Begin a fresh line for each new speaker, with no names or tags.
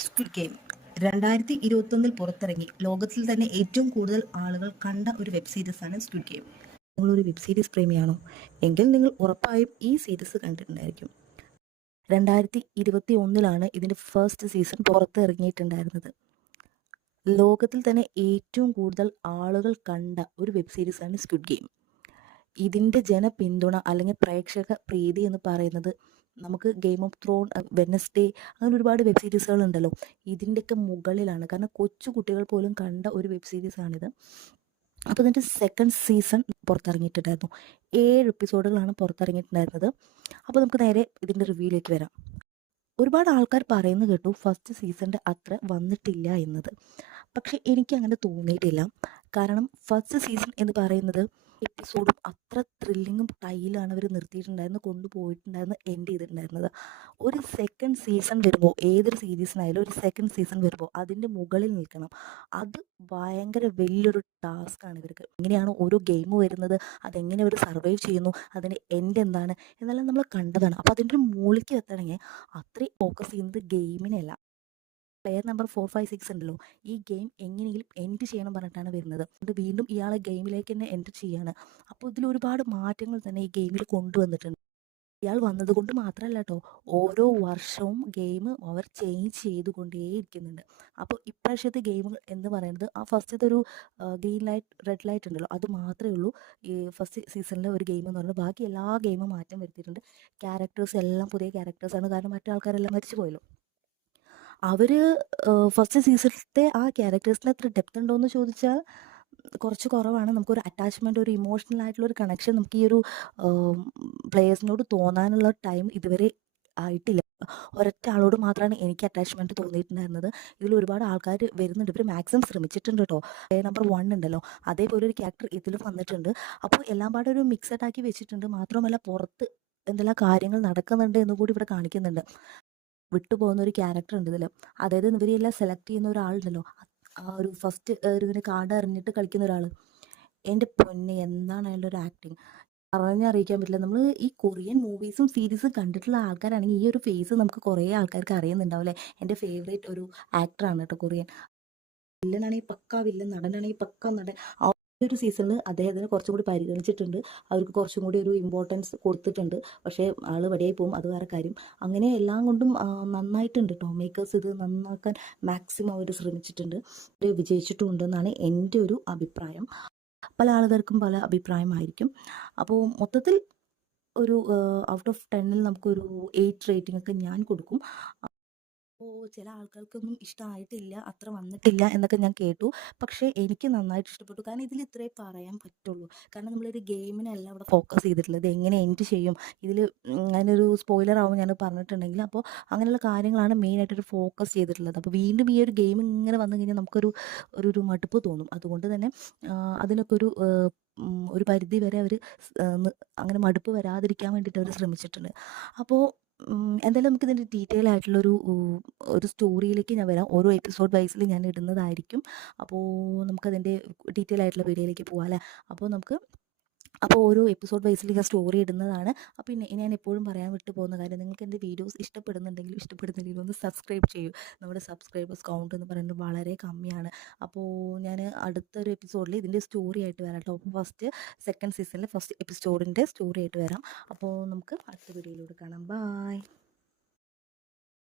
Squid game. രണ്ടായിരത്തി ഇരുപത്തൊന്നിൽ പുറത്തിറങ്ങി. ലോകത്തിൽ തന്നെ ഏറ്റവും കൂടുതൽ ആളുകൾ കണ്ട ഒരു വെബ് സീരീസ് ആണ് സ്ക്വിഡ് ഗെയിം. നിങ്ങൾ ഒരു വെബ് സീരീസ് പ്രേമിയാണോ? എങ്കിൽ നിങ്ങൾ ഉറപ്പായും ഈ സീരീസ് കണ്ടിട്ടുണ്ടായിരിക്കും. രണ്ടായിരത്തി ഇരുപത്തി ഒന്നിലാണ് ഇതിന്റെ ഫസ്റ്റ് സീസൺ പുറത്തിറങ്ങിയിട്ടുണ്ടായിരുന്നത്. ലോകത്തിൽ തന്നെ ഏറ്റവും കൂടുതൽ ആളുകൾ കണ്ട ഒരു വെബ് സീരീസാണ് സ്ക്വിഡ് ഗെയിം. ഇതിന്റെ ജനപിന്തുണ അല്ലെങ്കിൽ പ്രേക്ഷക പ്രീതി എന്ന് പറയുന്നത് നമുക്ക് ഗെയിം ഓഫ് ത്രോൺ വെനസ്ഡേ അങ്ങനെ ഒരുപാട് വെബ് സീരീസുകൾ ഉണ്ടല്ലോ. ഇതിന്റെയൊക്കെ മുകളിലാണ്. കാരണം കൊച്ചു കുട്ടികൾ പോലും കണ്ട ഒരു വെബ് സീരീസാണിത് അപ്പോൾ ഇതിന്റെ സെക്കൻഡ് സീസൺ പുറത്തിറങ്ങിയിട്ടുണ്ടായിരുന്നു. ഏഴ് എപ്പിസോഡുകളാണ് പുറത്തിറങ്ങിയിട്ടുണ്ടായിരുന്നത്. അപ്പോൾ നമുക്ക് നേരെ ഇതിന്റെ റിവ്യൂയിലേക്ക് വരാം. ഒരുപാട് ആൾക്കാർ പറയുന്നത് കേട്ടു ഫസ്റ്റ് സീസണിന്റെ അത്ര വന്നിട്ടില്ല എന്നത്. പക്ഷേ എനിക്ക് അങ്ങനെ തോന്നിയിട്ടില്ല. കാരണം ഫസ്റ്റ് സീസൺ എന്ന് പറയുന്നത് എപ്പിസോഡും അത്ര ത്രില്ലിങ്ങും ടൈലാണ് അവർ നിർത്തിയിട്ടുണ്ടായിരുന്നു കൊണ്ടുപോയിട്ടുണ്ടായിരുന്നു എൻഡ് ചെയ്തിട്ടുണ്ടായിരുന്നത്. ഒരു സെക്കൻഡ് സീസൺ വരുമ്പോൾ ഏതൊരു സീരീസിനായാലും ഒരു സെക്കൻഡ് സീസൺ വരുമ്പോൾ അതിന്റെ മുകളിൽ നിൽക്കണം. അത് ഭയങ്കര വലിയൊരു ടാസ്ക്കാണ് ഇവർക്ക്. എങ്ങനെയാണ് ഓരോ ഗെയിം വരുന്നത് അതെങ്ങനെ അവർ സർവൈവ് ചെയ്യുന്നു അതിന്റെ എൻഡ് എന്താണ് എന്നെല്ലാം നമ്മൾ കണ്ടതാണ്. അപ്പോൾ അതിന്റെ ഒരു മൂളിക്ക് എത്തണമെങ്കിൽ അത്രയും ഫോക്കസ് ചെയ്യുന്നത് ഗെയിമിനല്ല player number four five six ഉണ്ടല്ലോ. ഈ ഗെയിം എങ്ങനെയെങ്കിലും എൻഡ് ചെയ്യണം പറഞ്ഞിട്ടാണ് വരുന്നത്. അത് വീണ്ടും ഇയാളെ ഗെയിമിലേക്ക് തന്നെ എന്റർ ചെയ്യാണ്. അപ്പോൾ ഇതിൽ ഒരുപാട് മാറ്റങ്ങൾ തന്നെ ഈ ഗെയിമിൽ കൊണ്ടുവന്നിട്ടുണ്ട്. ഇയാൾ വന്നത് കൊണ്ട് മാത്രമല്ല കേട്ടോ ഓരോ വർഷവും ഗെയിം അവർ ചേഞ്ച് ചെയ്തുകൊണ്ടേയിരിക്കുന്നുണ്ട്. അപ്പോൾ ഇപ്രാവശ്യത്തെ ഗെയിം എന്ന് പറയുന്നത് ആ ഫസ്റ്റത്തെ ഒരു ഗ്രീൻ ലൈറ്റ് റെഡ് ലൈറ്റ് ഉണ്ടല്ലോ അത് മാത്രമേ ഉള്ളൂ. ഈ ഫസ്റ്റ് സീസണിലെ ഒരു ഗെയിം എന്ന് പറയുന്നത്. ബാക്കി എല്ലാ ഗെയിമും മാറ്റം വരുത്തിയിട്ടുണ്ട്. ക്യാരക്ടേഴ്സ് എല്ലാം പുതിയ ക്യാരക്ടേഴ്സാണ് കാരണം മറ്റു ആൾക്കാരെല്ലാം മരിച്ചു പോയല്ലോ അവർ ഫസ്റ്റ് സീസണിലത്തെ ആ ക്യാരക്ടേഴ്സിൽ അത്ര ഡെപ്ത് ഉണ്ടോ എന്ന് ചോദിച്ചാൽ കുറച്ച് കുറവാണ്. നമുക്കൊരു അറ്റാച്ച്മെന്റ് ഒരു ഇമോഷണൽ ആയിട്ടുള്ള ഒരു കണക്ഷൻ നമുക്ക് ഈ ഒരു പ്ലേയേഴ്സിനോട് തോന്നാനുള്ള ടൈം ഇതുവരെ ആയിട്ടില്ല. ഒരൊറ്റ ആളോട് മാത്രമാണ് എനിക്ക് അറ്റാച്ച്മെന്റ് തോന്നിയിട്ടുണ്ടായിരുന്നത്. ഇതിൽ ഒരുപാട് ആൾക്കാർ വരുന്നുണ്ട്. ഇവർ മാക്സിമം ശ്രമിച്ചിട്ടുണ്ട് കേട്ടോ നമ്പർ വൺ ഉണ്ടല്ലോ. അതേപോലെ ഒരു ക്യാരക്ടർ ഇതിലും വന്നിട്ടുണ്ട്. അപ്പോൾ എല്ലാം പാടെ ഒരു മിക്സഡ് ആക്കി വെച്ചിട്ടുണ്ട്. മാത്രമല്ല പുറത്ത് എന്തെല്ലാം കാര്യങ്ങൾ നടക്കുന്നുണ്ട് എന്ന് കൂടി ഇവിടെ കാണിക്കുന്നുണ്ട്. വിട്ടുപോകുന്ന ഒരു ക്യാരക്ടർ ഉണ്ട് ഇതിൽ അതായത് ഇവരെല്ലാം സെലക്ട് ചെയ്യുന്ന ഒരാളുണ്ടല്ലോ. ആ ഒരു ഫസ്റ്റ് ഇതിന് കാർഡ് അറിഞ്ഞിട്ട് കളിക്കുന്ന ഒരാൾ എന്റെ പൊന്നെ എന്താണ് അയാളുടെ ഒരു ആക്ടിങ് പറഞ്ഞറിയിക്കാൻ പറ്റില്ല. നമ്മൾ ഈ കൊറിയൻ മൂവീസും സീരീസും കണ്ടിട്ടുള്ള ആൾക്കാരാണെങ്കിൽ ഈ ഒരു ഫേസ് നമുക്ക് കുറേ ആൾക്കാർക്ക് അറിയുന്നുണ്ടാവില്ലേ എന്റെ ഫേവറേറ്റ് ഒരു ആക്ടറാണ് കേട്ടോ കൊറിയൻ. വില്ലനാണെങ്കിൽ പക്ക വില്ലൻ നടനാണെങ്കിൽ പക്ക നടൻ. ആ ഒരു സീസണിൽ അദ്ദേഹത്തിന് കുറച്ചും കൂടി പരിഗണിച്ചിട്ടുണ്ട്. അവർക്ക് കുറച്ചും കൂടി ഒരു ഇമ്പോർട്ടൻസ് കൊടുത്തിട്ടുണ്ട്. പക്ഷേ ആൾ വടിയായി പോകും. അത് വേറെ കാര്യം. അങ്ങനെ എല്ലാം കൊണ്ടും നന്നായിട്ടുണ്ട് കേട്ടോ മേക്കേഴ്സ് ഇത് നന്നാക്കാൻ മാക്സിമം അവർ ശ്രമിച്ചിട്ടുണ്ട്. വിജയിച്ചിട്ടുണ്ടെന്നാണ് എന്റെ ഒരു അഭിപ്രായം. പല ആളുകൾക്കും പല അഭിപ്രായമായിരിക്കും. അപ്പോൾ മൊത്തത്തിൽ ഒരു ഔട്ട് ഓഫ് ടെന്നിൽ നമുക്കൊരു എയ്റ്റ് റേറ്റിംഗ് ഒക്കെ ഞാൻ കൊടുക്കും. ചില ആൾക്കാർക്കൊന്നും ഇഷ്ടമായിട്ടില്ല അത്ര വന്നിട്ടില്ല എന്നൊക്കെ ഞാൻ കേട്ടു. പക്ഷേ എനിക്ക് നന്നായിട്ട് ഇഷ്ടപ്പെട്ടു. കാരണം ഇതിൽ ഇത്രേ പറയാൻ പറ്റുള്ളൂ. കാരണം നമ്മളൊരു ഗെയിമിനല്ല അവിടെ ഫോക്കസ് ചെയ്തിട്ടുള്ളത്. എങ്ങനെ എൻഡ് ചെയ്യും? ഇതിൽ അതിനൊരു സ്പോയിലർ ആവും ഞാൻ പറഞ്ഞിട്ടുണ്ടെങ്കിൽ. അപ്പോൾ അങ്ങനെയുള്ള കാര്യങ്ങളാണ് മെയിനായിട്ടൊരു ഫോക്കസ് ചെയ്തിട്ടുള്ളത്. അപ്പോൾ വീണ്ടും ഈ ഒരു ഗെയിം ഇങ്ങനെ വന്നു കഴിഞ്ഞാൽ നമുക്കൊരു ഒരു ഒരു മടുപ്പ് തോന്നും. അതുകൊണ്ട് തന്നെ അതിനൊക്കെ ഒരു ഒരു പരിധി വരെ അവർ അങ്ങനെ മടുപ്പ് വരാതിരിക്കാൻ വേണ്ടിയിട്ട് അവർ ശ്രമിച്ചിട്ടുണ്ട്. അപ്പോൾ എന്തായാലും നമുക്ക് ഇതിന്റെ ഡീറ്റെയിൽ ആയിട്ടുള്ളൊരു ഒരു സ്റ്റോറിയിലേക്ക് ഞാൻ വരാം. ഓരോ എപ്പിസോഡ് വൈസിൽ ഞാൻ ഇടുന്നതായിരിക്കും. അപ്പോൾ നമുക്കതിന്റെ ഡീറ്റെയിൽ ആയിട്ടുള്ള വീഡിയോയിലേക്ക് പോകാം അല്ലേ? അപ്പോൾ നമുക്ക് അപ്പോൾ ഓരോ എപ്പിസോഡ് വൈസിൽ ഞാൻ സ്റ്റോറി ഇടുന്നതാണ്. അപ്പോൾ പിന്നെ ഞാൻ എപ്പോഴും പറയാൻ വിട്ടു പോകുന്ന കാര്യം നിങ്ങൾക്ക് എന്റെ വീഡിയോസ് ഇഷ്ടപ്പെടുന്നുണ്ടെങ്കിലും ഇഷ്ടപ്പെടുന്നുണ്ടെങ്കിലും ഒന്ന് സബ്സ്ക്രൈബ് ചെയ്യൂ. നമ്മുടെ സബ്സ്ക്രൈബേഴ്സ് കൗണ്ട് എന്ന് പറയുന്നത് വളരെ കമ്മിയാണ്. അപ്പോൾ ഞാൻ അടുത്തൊരു എപ്പിസോഡിൽ ഇതിന്റെ സ്റ്റോറി ആയിട്ട് വരാം കേട്ടോ. അപ്പോൾ ഫസ്റ്റ് സെക്കൻഡ് സീസണിലെ ഫസ്റ്റ് എപ്പിസോഡിന്റെ സ്റ്റോറി ആയിട്ട് വരാം. അപ്പോൾ നമുക്ക് അടുത്ത വീഡിയോയിലൂടെ കാണാം. ബായ്